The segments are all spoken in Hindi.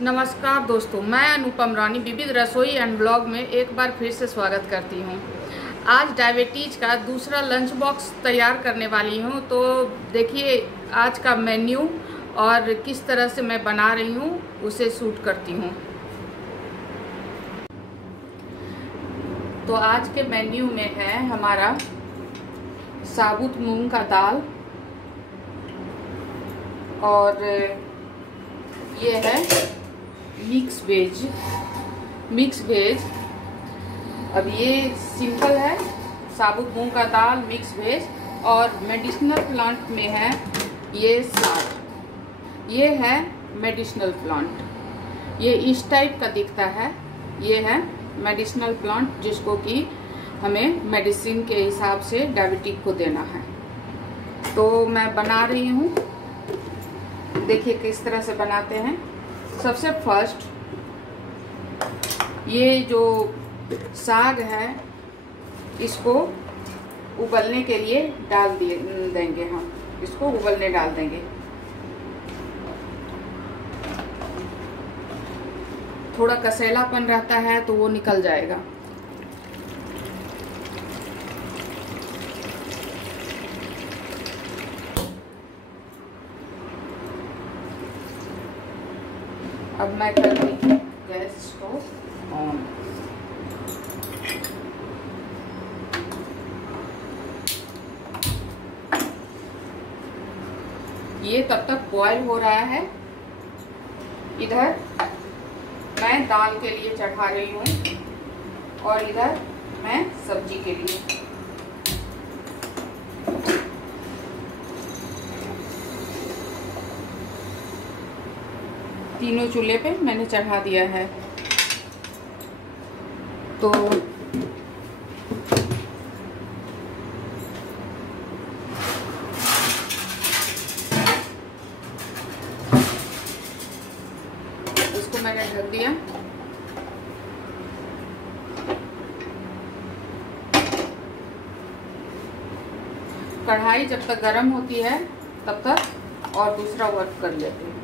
नमस्कार दोस्तों, मैं अनुपम रानी विविध रसोई एंड ब्लॉग में एक बार फिर से स्वागत करती हूं। आज डायबिटीज़ का दूसरा लंच बॉक्स तैयार करने वाली हूं। तो देखिए आज का मेन्यू और किस तरह से मैं बना रही हूं उसे शूट करती हूं। तो आज के मेन्यू में है हमारा साबुत मूंग का दाल और ये है मिक्स वेज। अब ये सिंपल है, साबुत मूंग का दाल मिक्स वेज। और मेडिसिनल प्लांट में है ये साग, ये है मेडिसिनल प्लांट। ये इस टाइप का दिखता है, ये है मेडिसिनल प्लांट जिसको कि हमें मेडिसिन के हिसाब से डायबिटिक को देना है। तो मैं बना रही हूँ, देखिए किस तरह से बनाते हैं। सबसे फर्स्ट ये जो साग है इसको उबलने के लिए डाल देंगे। हम इसको उबलने डाल देंगे। थोड़ा कसेलापन रहता है तो वो निकल जाएगा। अब मैं कर रही हूँ गैस को ऑन। ये तब तक बॉयल हो रहा है। इधर मैं दाल के लिए चढ़ा रही हूँ और इधर मैं सब्जी के लिए। तीनों चूल्हे पे मैंने चढ़ा दिया है। तो इसको मैंने ढक दिया। कढ़ाई जब तक गर्म होती है तब तक और दूसरा वर्क कर लेते हैं।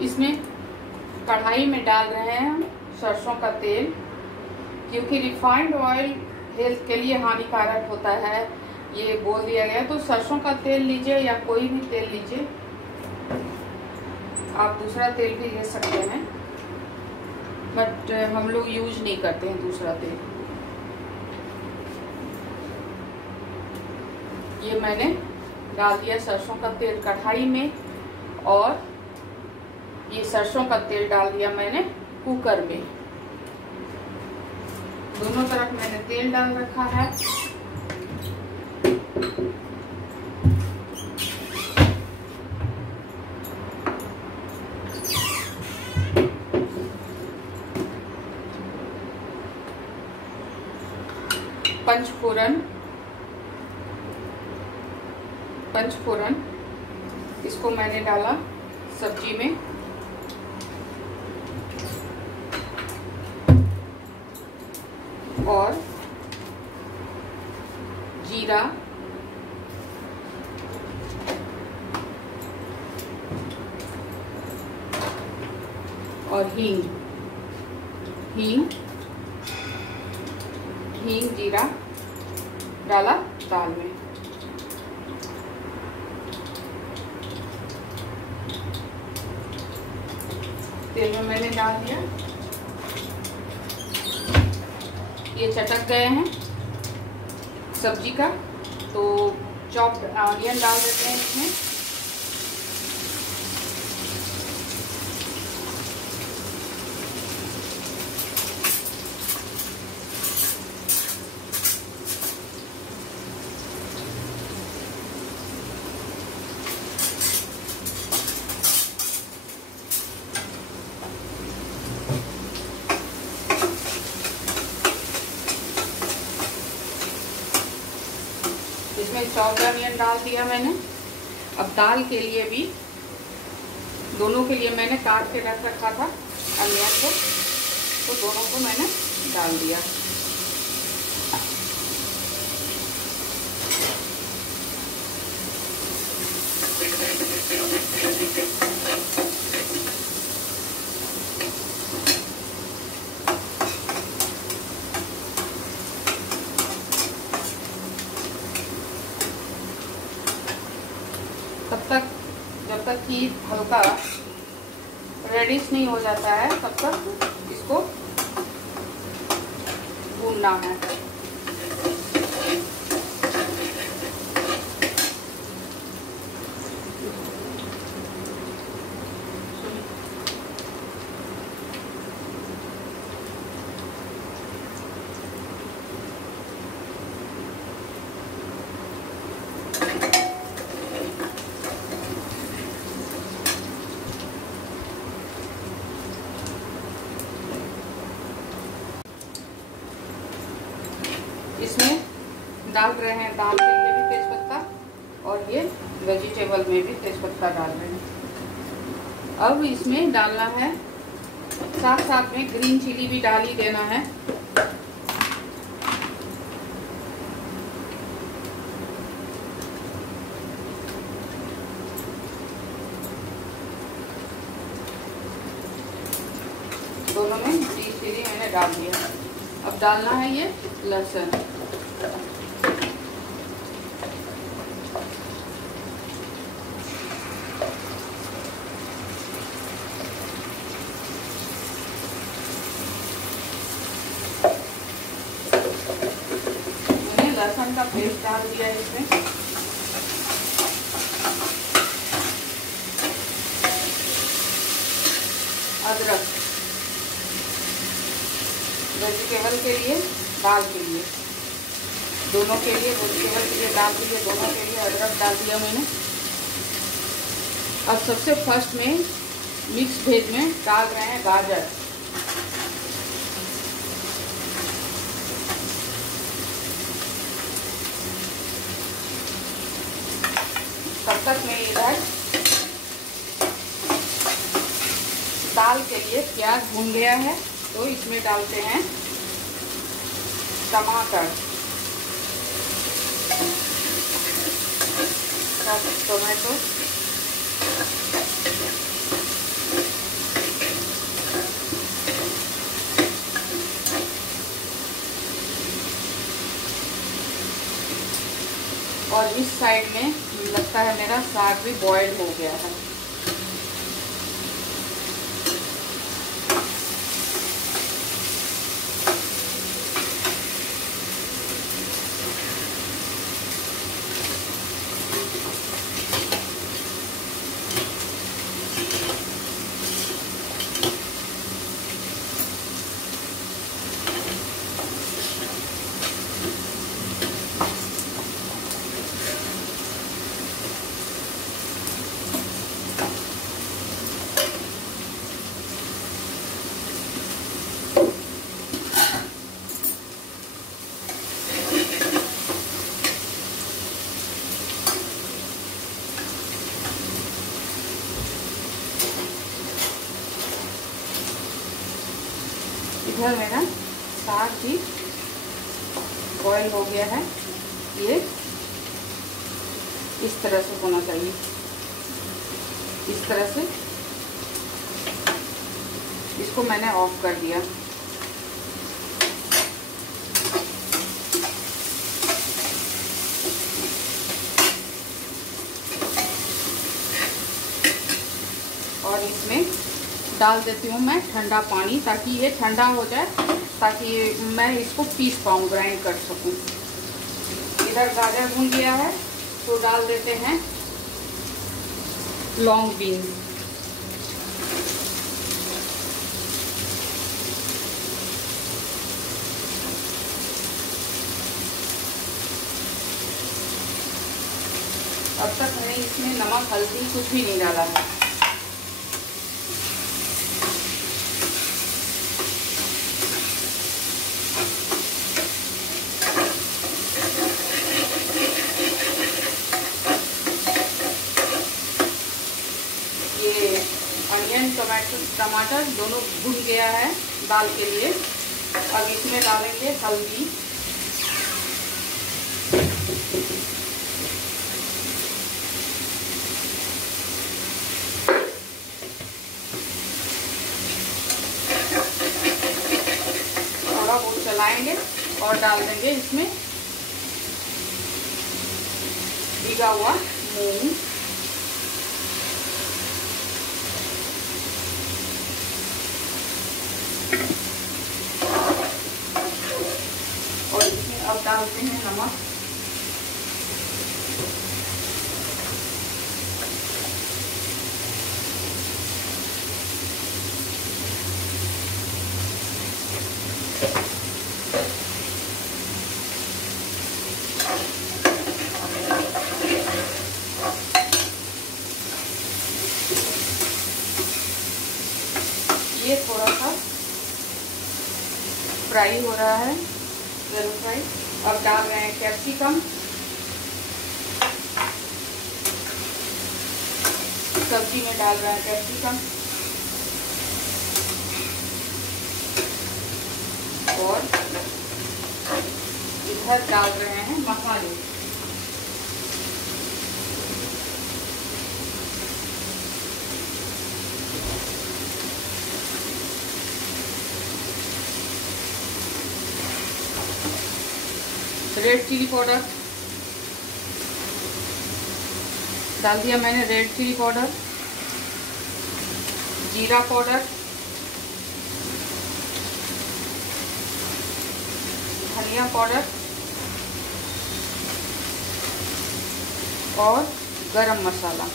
इसमें कढ़ाई में डाल रहे हैं हम सरसों का तेल, क्योंकि रिफाइंड ऑयल हेल्थ के लिए हानिकारक होता है ये बोल दिया गया। तो सरसों का तेल लीजिए या कोई भी तेल लीजिए, आप दूसरा तेल भी ले सकते हैं, बट हम लोग यूज नहीं करते हैं दूसरा तेल। ये मैंने डाल दिया सरसों का तेल कढ़ाई में, और ये सरसों का तेल डाल दिया मैंने कुकर में। दोनों तरफ मैंने तेल डाल रखा है। पंचफोरन इसको मैंने डाला सब्जी में। और जीरा, और हींग जीरा डाला दाल में। तेल में मैंने डाल दिया। ये चटक गए हैं सब्जी का, तो चॉप्ड ऑनियन डाल देते हैं इसमें। इसमें चॉप्ड ऑनियन डाल दिया मैंने। अब दाल के लिए भी, दोनों के लिए मैंने काट के रख रखा था अनियन को, तो दोनों को मैंने डाल दिया। तब तक, जब तक कि हल्का रेडिश नहीं हो जाता है, तब तक इसको भूनना है। इसमें डाल रहे हैं दाल के लिए भी तेजपत्ता, और ये वेजिटेबल में भी तेजपत्ता डाल रहे हैं। अब इसमें डालना है, साथ साथ में ग्रीन चिली भी डाल ही देना है। दोनों में ग्रीन चिली मैंने डाल दिया। अब डालना है ये लहसुन। मैंने लहसुन का पेस्ट डाल दिया है इसमें। अदरक, वेजिटेबल के लिए, दाल के लिए, दोनों के लिए, वेजिटेबल के लिए, दाल के लिए, दोनों के लिए अदरक डाल दिया मैंने। अब सबसे फर्स्ट में मिक्स वेज में डाल रहे हैं गाजर। तब तक मैं इधर दाल के लिए प्याज भून गया है, तो इसमें डालते हैं टमाटर, टोमेटो, और इस साइड में लगता है मेरा साग भी बॉयल हो गया है। इधर मेरा साग भी बॉयल हो गया है। ये इस तरह से होना चाहिए, इस तरह से। इसको मैंने ऑफ कर दिया। और इसमें डाल देती हूँ मैं ठंडा पानी, ताकि ये ठंडा हो जाए, ताकि मैं इसको पीस पाऊँ, ग्राइंड कर सकूँ। इधर गाजर भून गया है, तो डाल देते हैं लॉन्ग बीन। अब तक मैंने इसमें नमक, हल्दी कुछ भी नहीं डाला है। ये अनियन, टमाटर दोनों भून गया है दाल के लिए। अब इसमें डालेंगे हल्दी, थोड़ा बहुत चलाएंगे और डाल देंगे इसमें भिगा हुआ मूंग, और इसमें अब डालते हैं नमक, ये थोड़ा सा फ्राई हो रहा है, येलो फ्राई। अब डाल रहे हैं कैप्सिकम, सब्जी में डाल रहे हैं कैप्सिकम, और इधर डाल रहे हैं मसाले। रेड चिली पाउडर डाल दिया मैंने, रेड चिली पाउडर, जीरा पाउडर, धनिया पाउडर और गरम मसाला।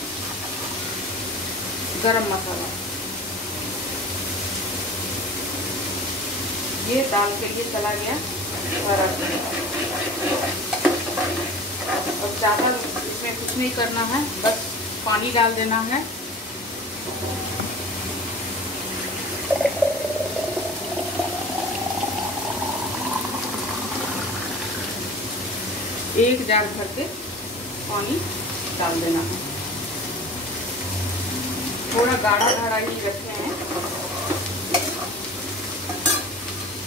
ये दाल के लिए चला गया सारा। अब ज़्यादा इसमें कुछ नहीं करना है, बस पानी डाल देना है। एक जार भर के पानी डाल देना है। थोड़ा गाढ़ा गाढ़ा ही रखे हैं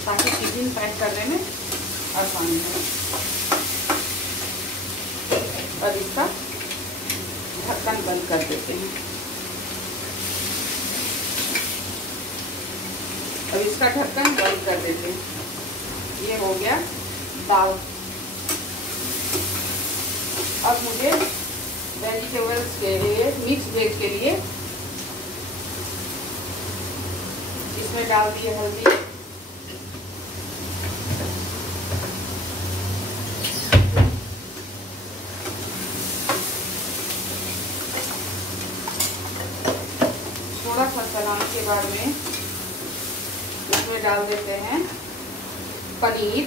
ताकि टिफिन पैक करने में आसानी हो। और इसका ढक्कन बंद कर देते हैं। अब इसका ढक्कन बंद कर देते हैं। ये हो गया दाल। अब मुझे वेजिटेबल्स के लिए, मिक्स वेज के लिए इसमें डाल दिए हल्दी, थोड़ा सा चलाने के बाद में इसमें डाल देते हैं पनीर,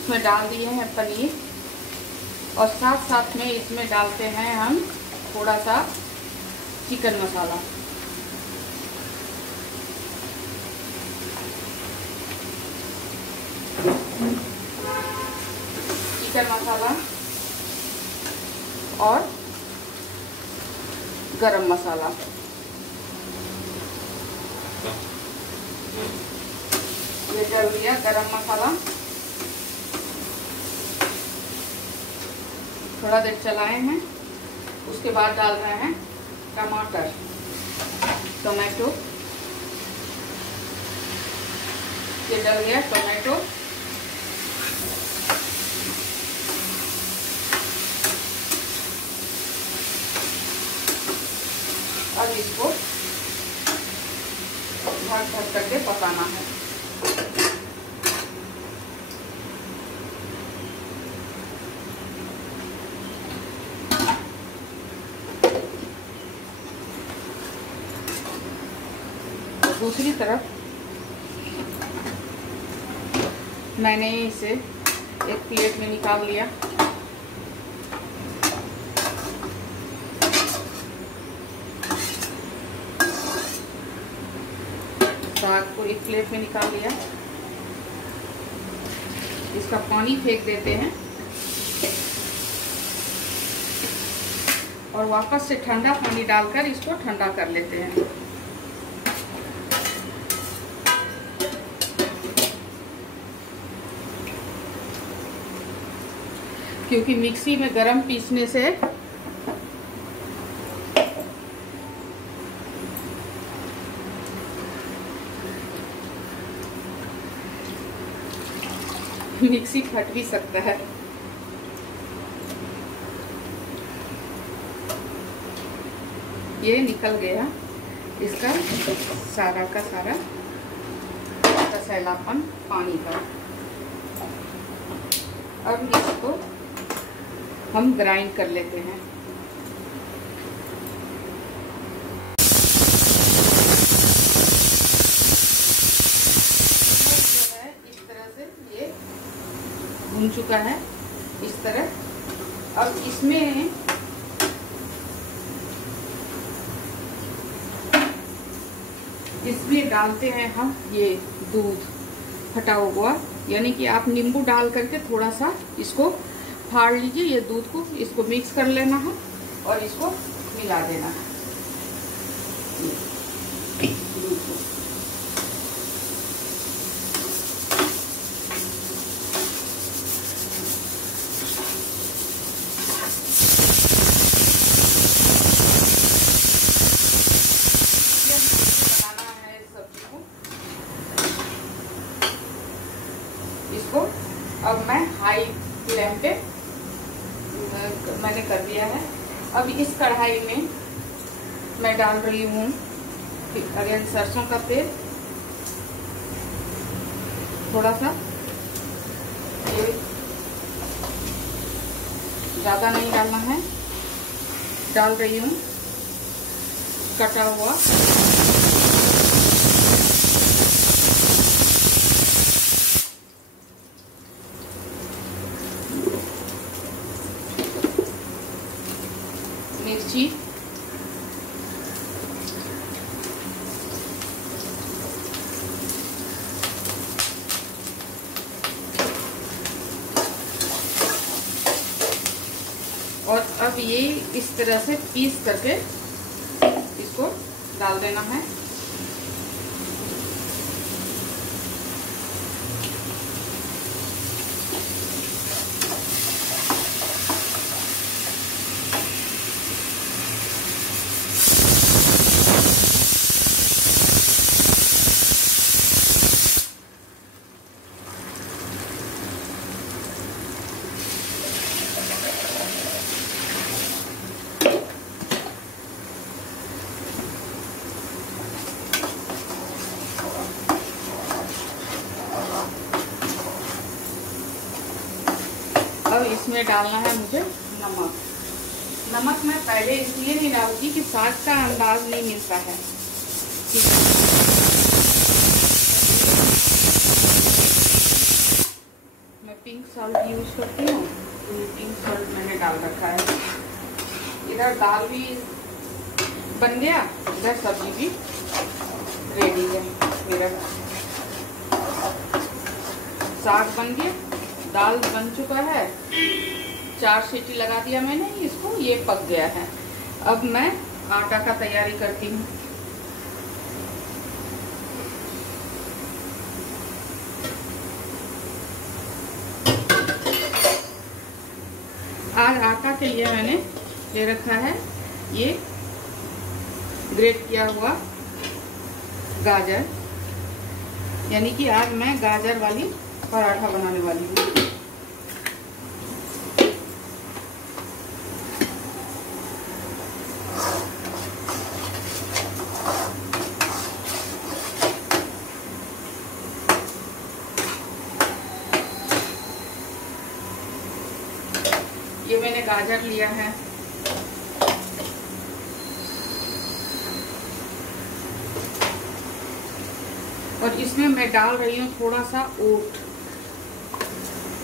इसमें डाल दिए हैं पनीर, और साथ साथ में इसमें डालते हैं हम थोड़ा सा चिकन मसाला। चिकन मसाला और गरम मसाला। ये डाल दिया गरम मसाला। थोड़ा देर चलाए हैं, उसके बाद डाल रहे हैं टमाटर, टोमेटो। ये डल गया टोमेटो। अब इसको ढक ढक करके पकाना है। दूसरी तरफ मैंने इसे एक प्लेट में निकाल लिया। साग को एक प्लेट में निकाल लिया। इसका पानी फेंक देते हैं और वापस से ठंडा पानी डालकर इसको ठंडा कर लेते हैं। क्योंकि मिक्सी में गरम पीसने से मिक्सी फट भी सकता है। ये निकल गया इसका सारा का सारा कसैलापन पानी का। अब इसको हम ग्राइंड कर लेते हैं। इस तरह से ये भून चुका है इस तरह। अब इसमें डालते हैं हम ये दूध फटा हुआ, यानी कि आप नींबू डाल करके थोड़ा सा इसको फाड़ लीजिए। ये दूध को इसको मिक्स कर लेना है और इसको मिला देना है दूध को। बनाना है इस सब्जी को। इसको अब मैं हाई फ्लेम पे मैंने कर दिया है। अब इस कढ़ाई में मैं डाल रही हूँ अगेन सरसों का तेल, थोड़ा सा, ये ज़्यादा नहीं डालना है। डाल रही हूँ कटा हुआ मिर्ची, और अब ये इस तरह से पीस करके इसको डाल देना है। अब इसमें डालना है मुझे नमक। नमक मैं पहले इसलिए नहीं डालती कि साग का अंदाज नहीं मिलता है। मैं पिंक सॉल्ट यूज करती हूँ, पिंक सॉल्ट मैंने डाल रखा है। इधर दाल भी बन गया, इधर सब्जी भी रेडी है मेरा। साग बन गया, दाल बन चुका है, 4 सीटी लगा दिया मैंने इसको, ये पक गया है। अब मैं आटा का तैयारी करती हूँ। आज आटा के लिए मैंने ले रखा है ये ग्रेट किया हुआ गाजर, यानी कि आज मैं गाजर वाली पराठा बनाने वाली हूँ। ये मैंने गाजर लिया है, और इसमें मैं डाल रही हूँ थोड़ा सा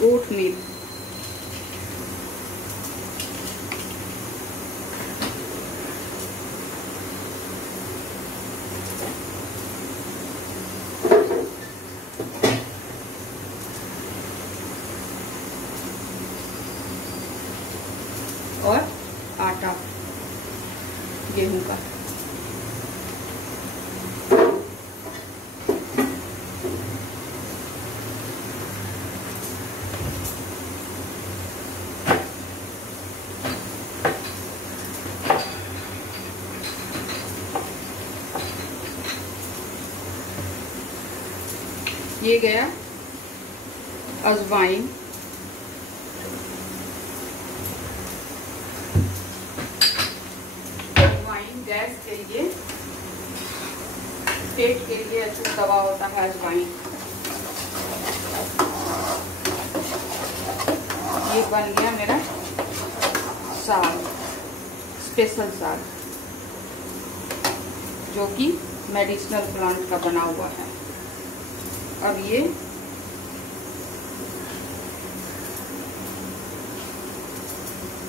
ओट मील। और आटा गेहूं का। ये गया अजवाइन, गैस के लिए, पेट के लिए अच्छी दवा होता है अजवाइन। ये बन गया मेरा साग, स्पेशल साग, जो कि मेडिसिनल प्लांट का बना हुआ है। अब ये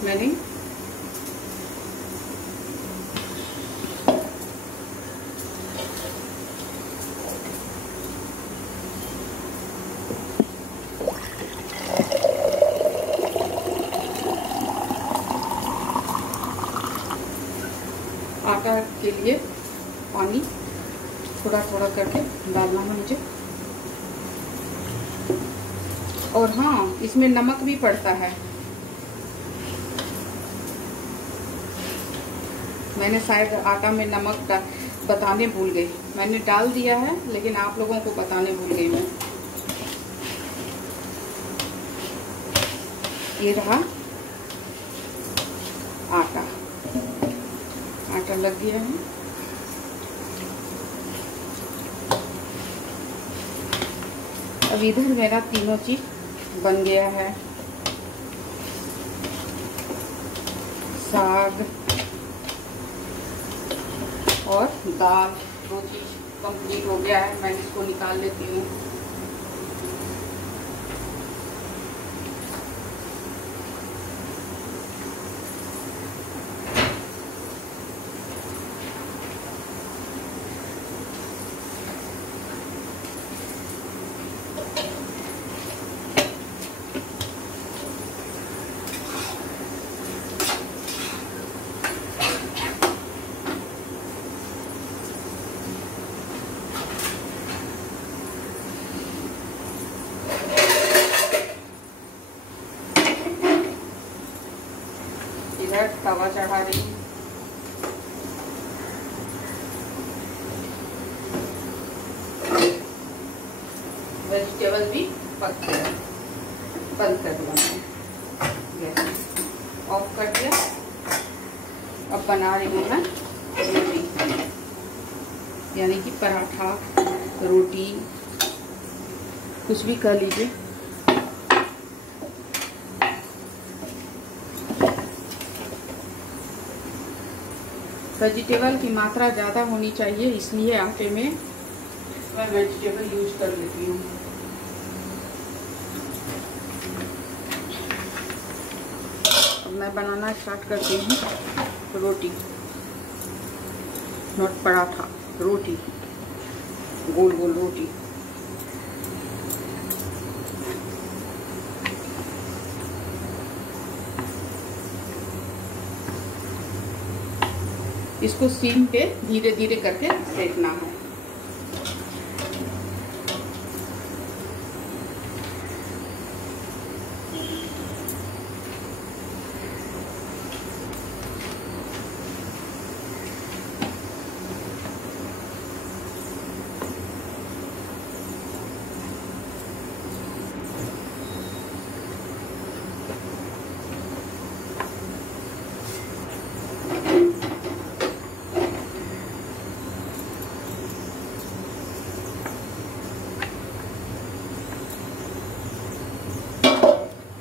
मैंने आटा के लिए पानी थोड़ा थोड़ा करके डालना है मुझे। और हाँ, इसमें नमक भी पड़ता है। मैंने शायद आटा में नमक बताने भूल गई। मैंने डाल दिया है लेकिन आप लोगों को बताने भूल गई मैं। ये रहा आटा, आटा लग गया है। अब इधर मेरा तीनों चीज बन गया है। साग और दाल, दो चीज कंप्लीट हो गया है। मैं इसको निकाल लेती हूँ। इधर तवा चढ़ा रही हूँ। वेजिटेबल भी पक गया। बंद कर दिया मैंने, गैस ऑफ कर दिया। अब बना रही हूँ मैं रोटी, यानी कि पराठा, रोटी, कुछ भी कर लीजिए। वेजिटेबल की मात्रा ज़्यादा होनी चाहिए, इसलिए आटे में मैं वेजिटेबल यूज कर लेती हूँ। अब मैं बनाना स्टार्ट करती हूँ रोटी, नॉट पराठा, रोटी, गोल गोल रोटी। इसको सीम पे धीरे धीरे करके सेकना है।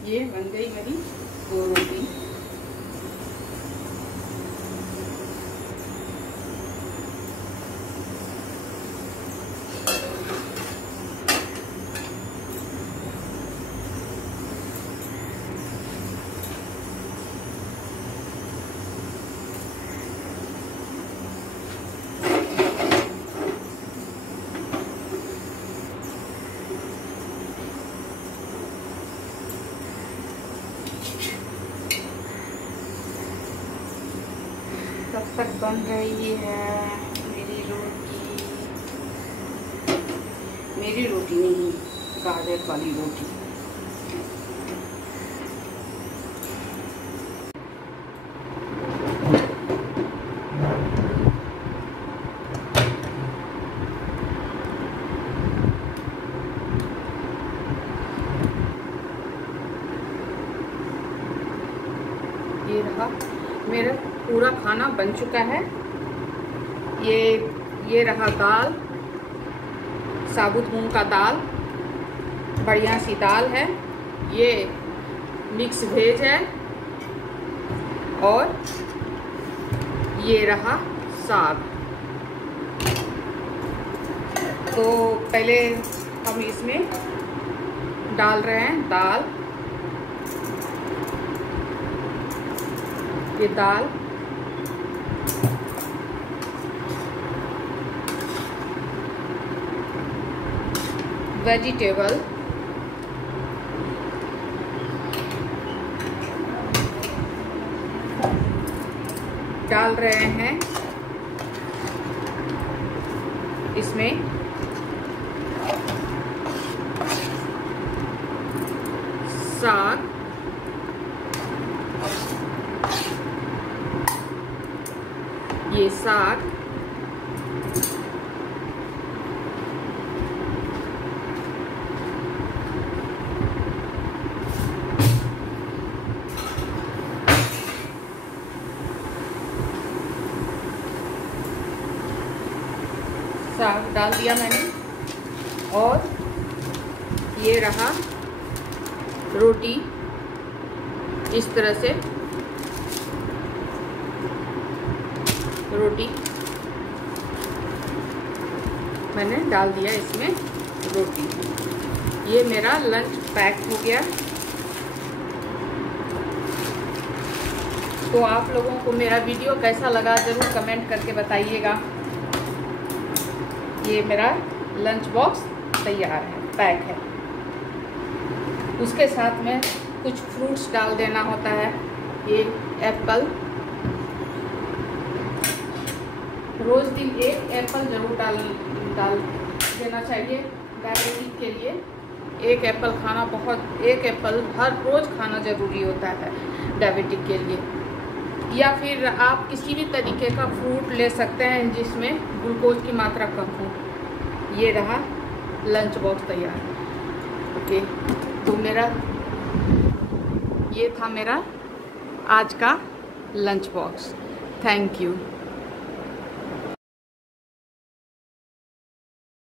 ये बन गई मेरी दो रोटी। तब तक बन रही है मेरी रोटी नहीं, गाजर वाली रोटी। ये रहा मेरा पूरा खाना बन चुका है। ये रहा दाल, साबुत मूंग का दाल, बढ़िया सी दाल है। ये मिक्स वेज है और ये रहा साग। तो पहले हम इसमें डाल रहे हैं दाल। ये दाल वेजिटेबल, डाल रहे हैं इसमें साग, ये साग, साग डाल दिया मैंने। और ये रहा रोटी, इस तरह से रोटी मैंने डाल दिया इसमें रोटी। ये मेरा लंच पैक हो गया। तो आप लोगों को मेरा वीडियो कैसा लगा ज़रूर कमेंट करके बताइएगा। ये मेरा लंच बॉक्स तैयार है, पैक है। उसके साथ में कुछ फ्रूट्स डाल देना होता है। ये एप्पल, रोज दिन एक एप्पल जरूर डाल देना चाहिए डायबिटीज के लिए। एक एप्पल खाना एक एप्पल हर रोज खाना जरूरी होता है डायबिटिक के लिए। या फिर आप किसी भी तरीके का फ्रूट ले सकते हैं जिसमें ग्लूकोज की मात्रा कम हो। ये रहा लंच बॉक्स तैयार। ओके, तो ये था मेरा आज का लंच बॉक्स। Thank you.